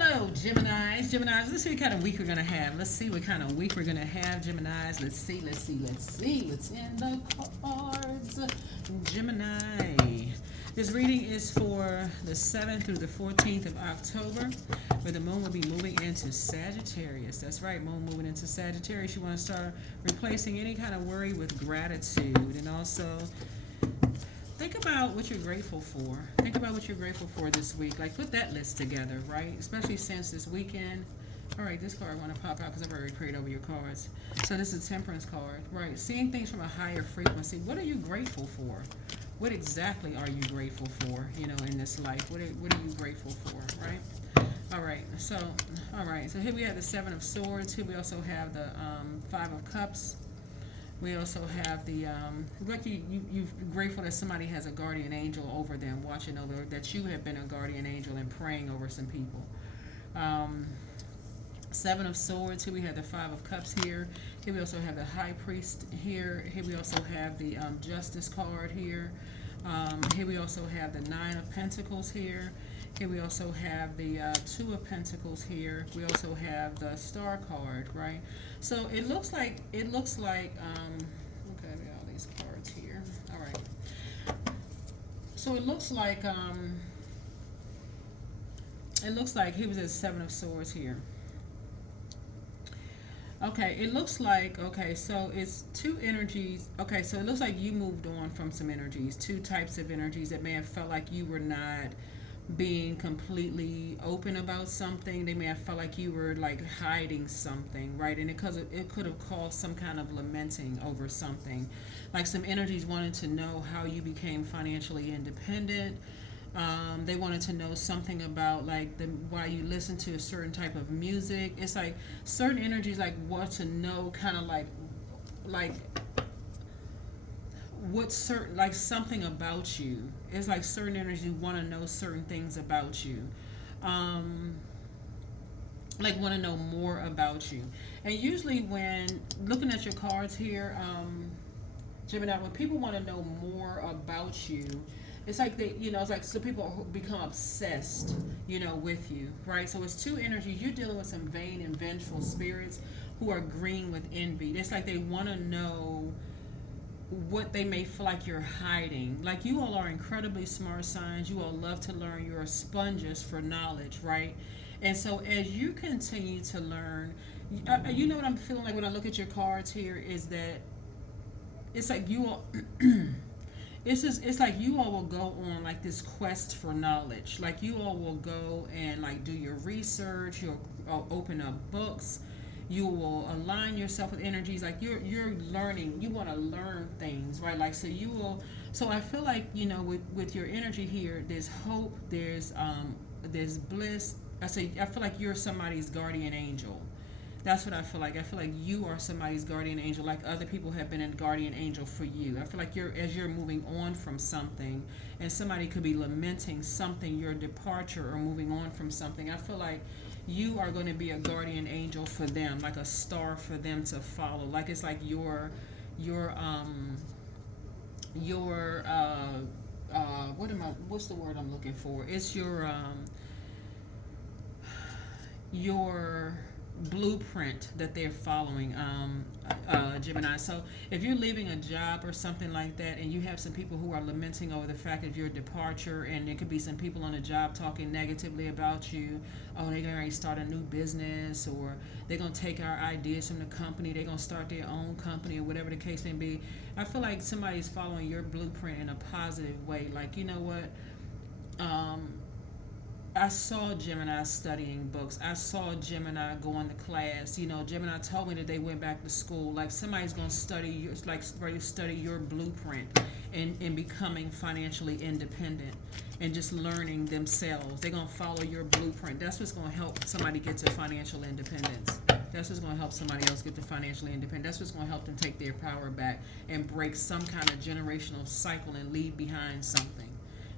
Hello, Geminis. Geminis, let's see what kind of week we're going to have. Let's see what kind of week we're going to have, Geminis. Let's see. What's in the cards? Gemini. This reading is for the 7th through the 14th of October, where the moon will be moving into Sagittarius. That's right, moon moving into Sagittarius. You want to start replacing any kind of worry with gratitude. And also, think about what you're grateful for. Think about what you're grateful for this week. Like, put that list together, right? Especially since this weekend. All right, this card I want to pop out because I've already prayed over your cards. So this is a Temperance card, right? Seeing things from a higher frequency. What are you grateful for? What exactly are you grateful for, in this life? What are you grateful for, right? All right, so here we have the Seven of Swords. Here we also have the Five of Cups. We also have the, like you're grateful that somebody has a guardian angel over them, watching over, that you have been a guardian angel and praying over some people. Seven of Swords. Here we have the Five of Cups here. Here we also have the High Priest here. Here we also have the Justice card here. Here we also have the Nine of Pentacles here. Here we also have the Two of Pentacles here. We also have the Star card, right? So it looks like, okay, we got all these cards here. All right. So it looks like here was the Seven of Swords here. Okay, it looks like, so it's two energies. Okay, so it looks like you moved on from some energies, two types of energies that may have felt like you were not being completely open about something. They may have felt like you were like hiding something, right? And it could have caused some kind of lamenting over something. Like some energies wanted to know how you became financially independent. They wanted to know something about like why you listen to a certain type of music. It's like certain energies like want to know kind of like what certain, like something about you. It's like certain energies want to know certain things about you. Like want to know more about you. And usually when looking at your cards here, Gemini, when people want to know more about you, it's like it's like so people become obsessed, with you, right? So it's two energies. You're dealing with some vain and vengeful spirits who are green with envy. It's like they want to know what they may feel like you're hiding. Like you all are incredibly smart signs. You all love to learn. You're sponges for knowledge, right? And so as you continue to learn, what I'm feeling like when I look at your cards here is that it's like you all it's like you all will go on like this quest for knowledge. Like you all will go and like do your research. You'll open up books. You will align yourself with energies. Like you're learning. You want to learn things, right? Like so I feel like with your energy here, there's hope. There's bliss. I feel like you're somebody's guardian angel. That's what I feel like. I feel like you are somebody's guardian angel, like other people have been a guardian angel for you. I feel like as you're moving on from something, and somebody could be lamenting something, your departure or moving on from something. I feel like you are going to be a guardian angel for them, like a star for them to follow. Like it's like what's the word I'm looking for? It's your blueprint that they're following, Gemini. So if you're leaving a job or something like that and you have some people who are lamenting over the fact of your departure, and there could be some people on the job talking negatively about you, they're going to start a new business, or they're going to take our ideas from the company, they're going to start their own company, or whatever the case may be. I feel like somebody's following your blueprint in a positive way. Like, you know what, I saw Gemini studying books. I saw Gemini going to class. Gemini told me that they went back to school. Like somebody's going to study, study your blueprint and becoming financially independent and just learning themselves. They're going to follow your blueprint. That's what's going to help somebody get to financial independence. That's what's going to help somebody else get to financially independent. That's what's going to help them take their power back and break some kind of generational cycle and leave behind something.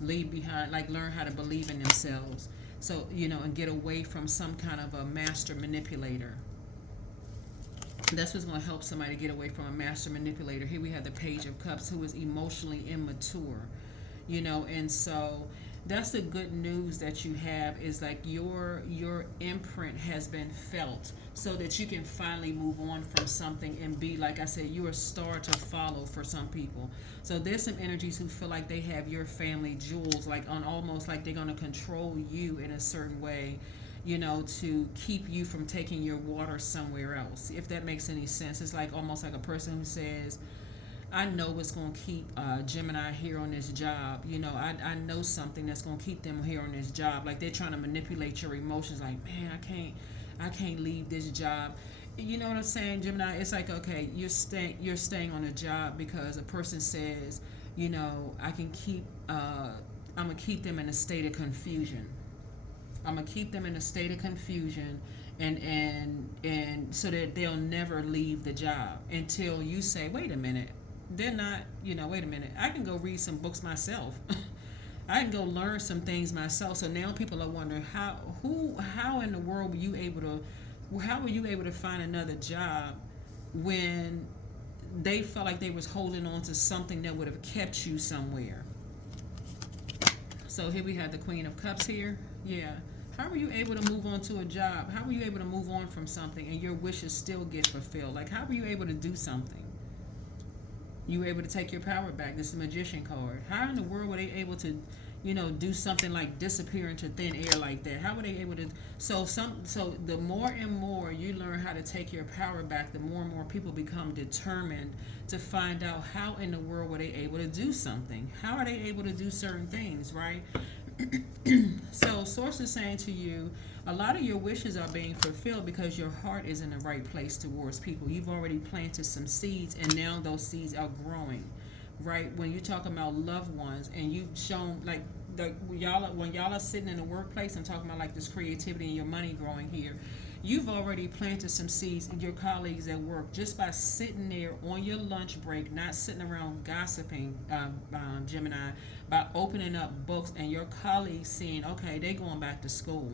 Like learn how to believe in themselves. So, and get away from some kind of a master manipulator. That's what's going to help somebody get away from a master manipulator. Here we have the Page of Cups, who is emotionally immature, and so That's the good news that you have, is like your imprint has been felt, so that you can finally move on from something and be, like I said, you're a star to follow for some people. So there's some energies who feel like they have your family jewels, like on almost like they're going to control you in a certain way, to keep you from taking your water somewhere else, if that makes any sense. It's like almost like a person who says, I know what's going to keep Gemini here on this job. I know something that's going to keep them here on this job. Like they're trying to manipulate your emotions. Like, man, I can't leave this job. You know what I'm saying, Gemini? It's like, okay, you're staying on a job because a person says, I can keep. I'm gonna keep them in a state of confusion. I'm gonna keep them in a state of confusion, and so that they'll never leave the job until you say, wait a minute, they're not, wait a minute, I can go read some books myself. I can go learn some things myself. So now people are wondering how in the world how were you able to find another job when they felt like they was holding on to something that would have kept you somewhere. So here we have the Queen of Cups here. Yeah. How were you able to move on to a job? How were you able to move on from something and your wishes still get fulfilled? Like, how were you able to do something? You were able to take your power back. This is the Magician card. How in the world were they able to, do something like disappear into thin air like that? How were they able to? So the more and more you learn how to take your power back, the more and more people become determined to find out how in the world were they able to do something. How are they able to do certain things, right? So Source is saying to you, a lot of your wishes are being fulfilled because your heart is in the right place towards people. You've already planted some seeds, and now those seeds are growing, right? When you talk about loved ones, and you've shown like when y'all are sitting in the workplace and talking about like this creativity and your money growing here, you've already planted some seeds in your colleagues at work just by sitting there on your lunch break, not sitting around gossiping, Gemini, by opening up books and your colleagues seeing, okay, they're going back to school.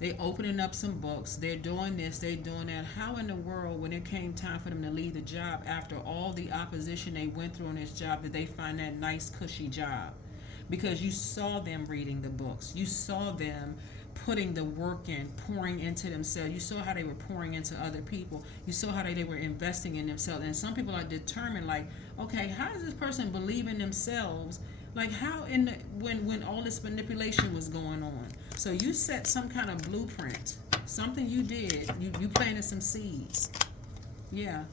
They opening up some books. They're doing this. They're doing that. How in the world, when it came time for them to leave the job after all the opposition they went through on this job, did they find that nice, cushy job? Because you saw them reading the books. You saw them putting the work in, pouring into themselves. You saw how they were pouring into other people. You saw how they were investing in themselves. And some people are determined, like, okay, how does this person believe in themselves? Like, how when all this manipulation was going on? So you set some kind of blueprint, something you did. You planted some seeds. Yeah,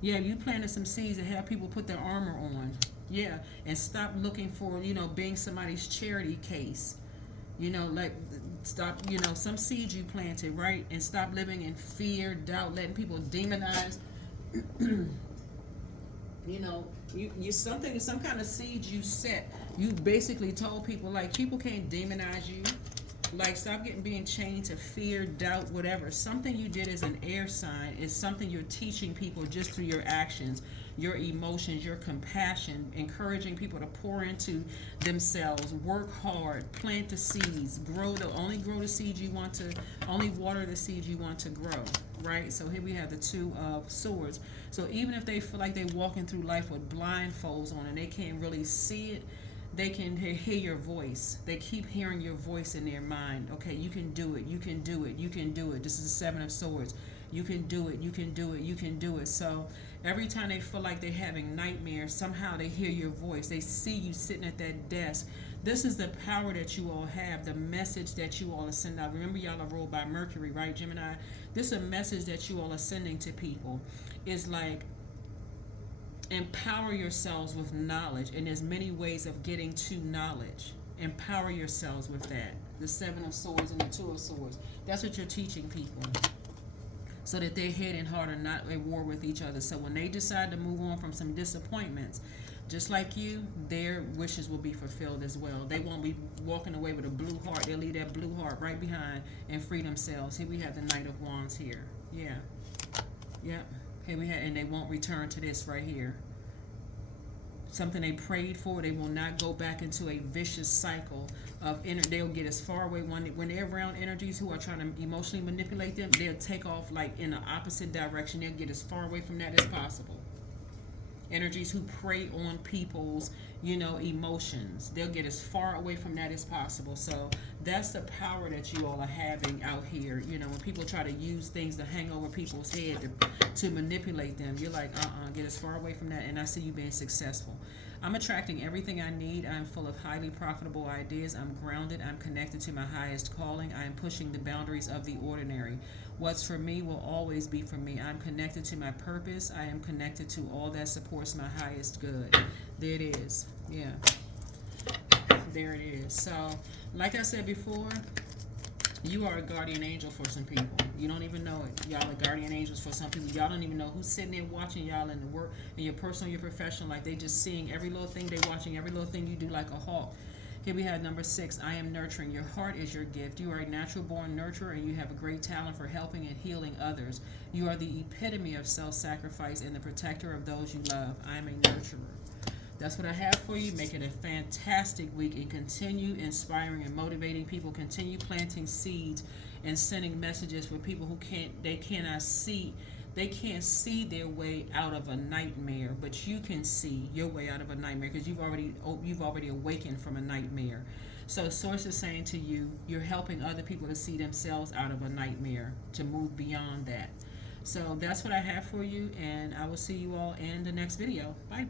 you planted some seeds to have people put their armor on. Yeah, and stop looking for being somebody's charity case. Like stop. Some seeds you planted, right, and stop living in fear, doubt, letting people demonize. Some kind of seeds you set. You basically told people, like, people can't demonize you. Like, stop being chained to fear, doubt, whatever. Something you did as an air sign is something you're teaching people just through your actions, your emotions, your compassion, encouraging people to pour into themselves, work hard, plant the seeds, only grow the seeds you want to, only water the seeds you want to grow, right? So here we have the Two of Swords. So even if they feel like they're walking through life with blindfolds on and they can't really see it, they can hear your voice. They keep hearing your voice in their mind. Okay, you can do it. You can do it. You can do it. This is the Seven of Swords. You can do it. You can do it. You can do it. So every time they feel like they're having nightmares, somehow they hear your voice. They see you sitting at that desk. This is the power that you all have, the message that you all are sending out. Remember, y'all are ruled by Mercury, right, Gemini? This is a message that you all are sending to people. It's like, empower yourselves with knowledge, and there's many ways of getting to knowledge. Empower yourselves with that. The Seven of Swords and the Two of Swords. That's what you're teaching people, so that their head and heart are not at war with each other. So when they decide to move on from some disappointments, just like you, their wishes will be fulfilled as well. They won't be walking away with a blue heart. They'll leave that blue heart right behind and free themselves. Here we have the Knight of Wands here. Yeah. Yep. Here we have, and they won't return to this right here. Something they prayed for, they will not go back into a vicious cycle of they'll get as far away when they're around energies who are trying to emotionally manipulate them. They'll take off like in the opposite direction. They'll get as far away from that as possible. energies who prey on people's, you know, emotions. They'll get as far away from that as possible. So that's the power that you all are having out here. You know, when people try to use things to hang over people's head to manipulate them, you're like, get as far away from that. And I see you being successful. I'm attracting everything I need. I'm full of highly profitable ideas. I'm grounded. I'm connected to my highest calling. I am pushing the boundaries of the ordinary. What's for me will always be for me. I'm connected to my purpose. I am connected to all that supports my highest good. There it is. Yeah. There it is. So, like I said before, you are a guardian angel for some people. You don't even know it. Y'all are guardian angels for some people. Y'all don't even know who's sitting there watching y'all in the work, in your personal, your professional. Like they just seeing every little thing. They watching every little thing you do like a hawk. Here we have number 6. I am nurturing. Your heart is your gift. You are a natural born nurturer and you have a great talent for helping and healing others. You are the epitome of self-sacrifice and the protector of those you love. I am a nurturer. That's what I have for you. Make it a fantastic week and continue inspiring and motivating people. Continue planting seeds and sending messages for people who cannot see their way out of a nightmare, but you can see your way out of a nightmare because you've already awakened from a nightmare. So source is saying to you, you're helping other people to see themselves out of a nightmare, to move beyond that. So that's what I have for you, and I will see you all in the next video. Bye.